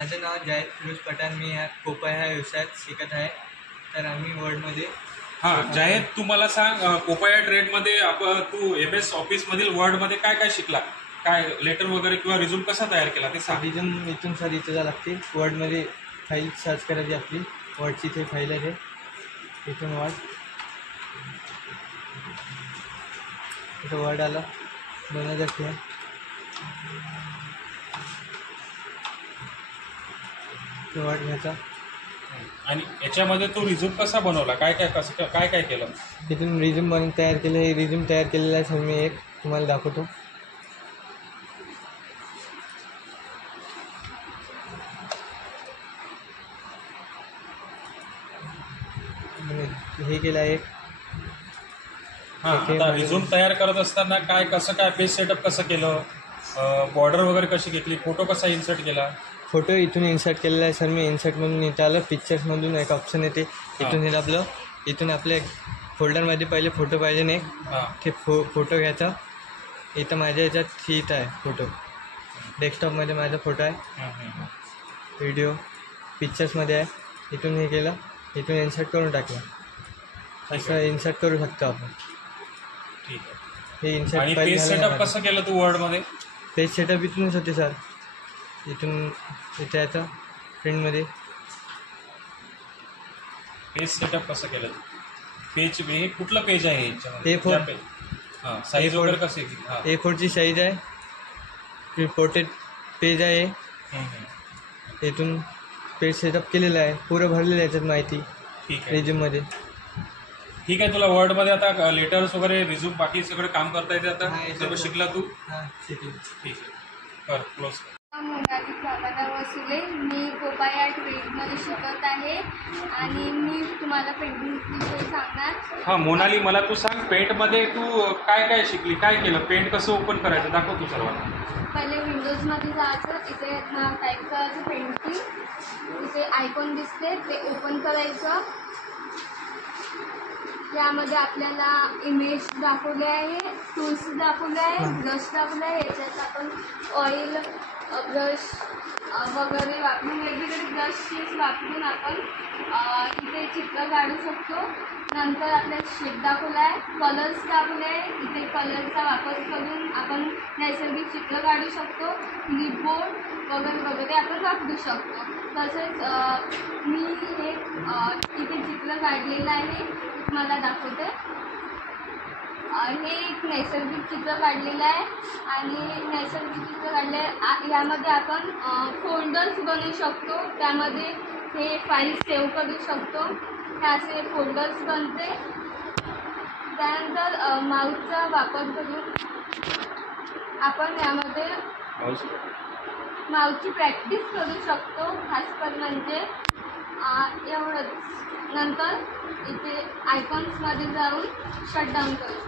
माझं नाव जायद फिरोज पठाण. मी पोपाय ह्या व्यवसायात शिकत आहे. तर आम्ही वर्डमध्ये जायद, तू मला सांग, पोपाया ट्रेडमध्ये तू MS ऑफिसमधील वर्डमध्ये काय काय शिकला? काय लेटर वगैरे किंवा रिझ्यूम कसा तयार केला ते सांग. रिझ्यूम इथून सर इथं जावं लागते. वर्डमध्ये फाईल सर्च करायची आपली. वर्डची ते फाईल आहे. इथून इथं वर्ड आला 2006. वर्ड घ्यायचा आणि याच्यामध्ये तू रिझ्यूम कसा बनवला? काय काय केलं? तिथून रिझ्यूम बनवून तयार केलं. हे रिझ्यूम तयार केलेला आहे सर. मी एक तुम्हाला दाखवतो. हे केलं एक. आता रिझ्यूम तयार करत असताना काय पेज सेटअप कसं केलं? बॉर्डर वगैरे कशी घेतली? फोटो कसा इन्सर्ट केला? फोटो इथून इन्सर्ट केलेला आहे सर मी. इन्सर्टमधून इथं आलं. पिक्चर्समधून एक ऑप्शन येते. इथून हे आपलं इथून आपल्या फोल्डरमध्ये पहिले फोटो पाहिजे नाही. ते फोटो घ्यायचा. इथं माझ्या याच्यात इथं आहे फोटो. डेस्कटॉपमध्ये माझा फोटो आहे. व्हिडिओ पिक्चर्समध्ये आहे. इथून हे केलं. इथून इन्सर्ट करून टाकलं. असं इन्सर्ट करू शकतो आपण. ठीक आहे. हे इन्सर्ट आणि पेज सेटअप कसं केलं तू वर्डमध्ये? पेज सेटअप इथूनच होते सर. इथून इथे यायचं प्रिंटमध्ये. पेज सेटअप कसं केलं? पेज हे कुठलं पेज आहे याच्यामध्ये? A4. साईज वगैरे कसे? A4ची साईज आहे. पोर्ट्रेट पेज आहे. इथून पेज सेटअप केलेलं आहे. पुरं भरलेलं आहे याच्यात माहिती. ठीक आहे. रिझ्यूममध्ये. ठीक आहे. तुला वर्डमध्ये आता लेटर्स वगैरे रिझ्यूम बाकी सगळं काम करता येते आता? सर्व शिकला तू? शिकलो. ठीक आहे. कर क्लोज. मोनाली प्रभाकर वसुले. मी पोपाया ट्रेडमध्ये शिकत आहे आणि मी तुम्हाला पेंटिंगविषयी सांगणार. मोनाली, मला तू सांग, पेंटमध्ये तू काय काय शिकली? काय केलं? पेंट कसं ओपन करायचं दाखव तू सर्वांना. पहिले विंडोजमध्ये जायचं. इथे टाईप करायचं पेंटिंग. इथे आयकॉन दिसते ते ओपन करायचं. यामध्ये आपल्याला इमेज दाखवले आहे, टूल्स दाखवले आहे, ब्रश दाखवले आहे. याच्यात आपण ऑइल ब्रश वगैरे वापरून वेगवेगळे ब्रशेस वापरून आपण इथे चित्र काढू शकतो. नंतर आपल्याला शेप दाखवला आहे, कलर्स दाखवले आहे. इथे कलरचा वापर करून आपण नैसर्गिक चित्र काढू शकतो. क्लिपबोर्ड वगैरे वगैरे आपण वापरू शकतो. तसेच मी हे इथे चित्र काढलेलं आहे, तुम्हाला दाखवते. हे एक नैसर्गिक चित्र काढलेलं आहे आणि नैसर्गिक चित्र काढले यामध्ये आपण फोल्डर्स बनवू शकतो. त्यामध्ये हे फाईल सेव्ह करू शकतो. हे असे फोल्डर्स बनते. त्यानंतर माऊसचा वापर करून आपण यामध्ये माऊसची प्रॅक्टिस करू शकतो. खासकर म्हणजे एवढंच. नंतर इथे आयकॉन्समध्ये जाऊन शटडाऊन करू.